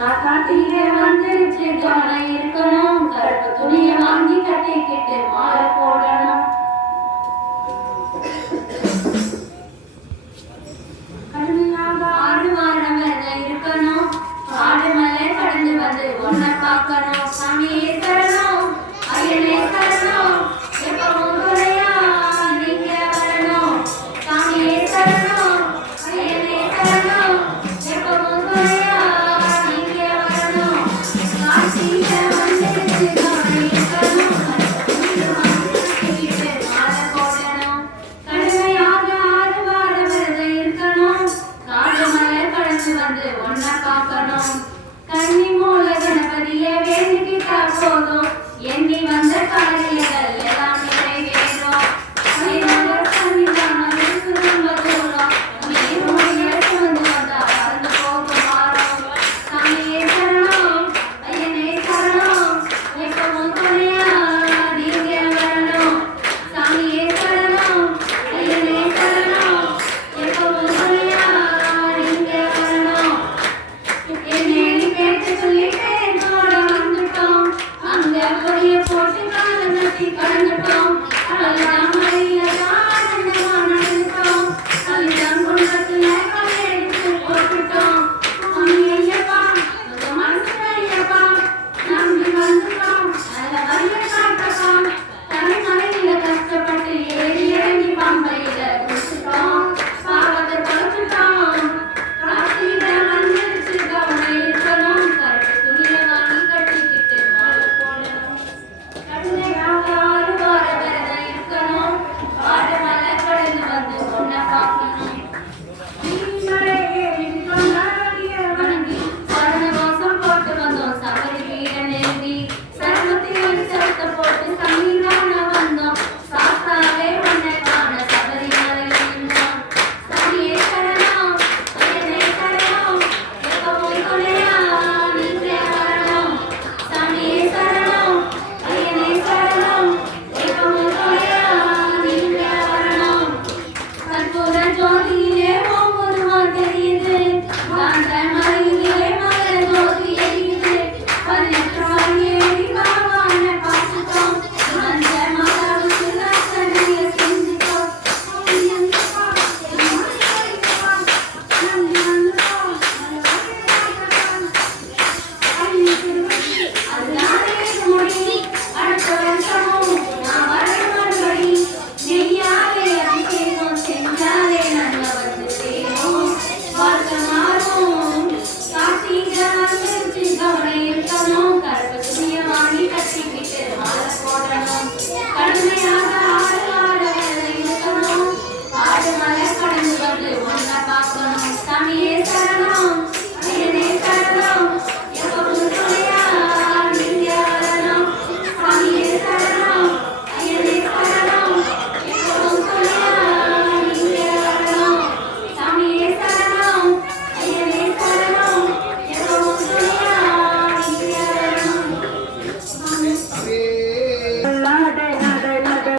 காட்டிலே வந்துருச்சு கவனம் இருக்கணும். கருப்பு துணியை வாங்கி கட்டிக்கிட்டு மாலை போடணும். கடுமையாக 6 வாரம் இருக்கணும். காடு மலை கடந்து வந்து ஒன்ன பார்க்கணும். சாமியே தரணும், ஐயனே தரணும், எப்பவும் துணையா நீங்க வரணும். சாமியே தரணும், ஐயனே தரணும், எப்பவும் துணையா நீங்க வரணும். காட்டில வந்துருச்சு கவனம் இருக்கணும். மாலை போடணும். கடுமையாக 6 வாரம் இருக்கணும். காடு மலை கடந்து வந்து ஒன்ன பார்க்கணும். கன்னி மூல கணபதியை வேண்டிக்கிட்டா போதும், எண்ணி வந்த காரியங்கள் எல்லாம் நிறைவேறும். சன்னிதானம் இருக்கு ரொம்ப தூரம், நீருடைய சுமந்து வந்தா பறந்து போகும் வாரம். சாமியே சரணம், ஐயனே சரணம், எப்பவும் துணையா நீங்க வரணும். சாமியே சரணம், ஐயனே சரணம், எப்பவும் துணையா நீங்க வரணும். என்னேனி பேச்சு சொல்லி பேரோட வந்துட்டோம். அந்த கொடிய போட்டு காலம் நட்டி கடந்துட்டோம். அதெல்லாம் மழையில ஆனந்தமா நடந்துட்டோம். அதுதான் குடும்பத்துல கலையெடுத்து போட்டுட்டோம். சாமி ஐயப்பா, உங்க மனசுல ஐயப்பா, நம்பி வந்துட்டோம். நல்ல வழிய காட்டப்பா. தலைமலையில கஷ்டப்பட்டு ஏறி இறங்கி பம்பையில குடிச்சிட்டோம். பாவத்தை தொலைச்சிட்டோம். காட்டில வந்துருச்சு கவனம் இருக்கணும். கருப்பு துணியை வாங்கி கட்டிக்கிட்டு மாலை போடணும். கடுமையாக 6 வாரம் இருக்கணும். காடு மலை கடந்து வந்து ஒன்ன பார்க்கணும். வணங்கி சரணவாசம் போட்டு வந்தோம். சபரி வீர நெருங்கி சரமத்தில் சரத்தை போட்டு சமீதான வந்தோம். சாஸ்தாவே உன்னை காண சபரி மலையில் நின்றோம். சாமியே சரணம், ஐயனே சரணம், எப்பவும் துணையா நீங்க வரணும். சாமியே சரணம், ஐயனே சரணம், எப்பவும் துணையா நீங்க வரணும். கற்பூர ஜோதியிலே ஒவ்வொருவன் தெரியுது. காந்த மலையிலே மகர ஜோதி எரியுது. 18 மணி ஏறி பகவான பார்த்துட்டோம். மஞ்ச மாதாவுக்கு ரத்தனைய செஞ்சுட்டோம். அதுதானே முடி. அடுத்த வருஷமும் நான் வரணும் மறுபடி. நெய்யாலே அபிஷேகம் செஞ்சாலே நன்மை வந்து சேரும். வாழ்க்கை மாறும். காட்டில வந்துருச்சு கவனம் இருக்கணும்.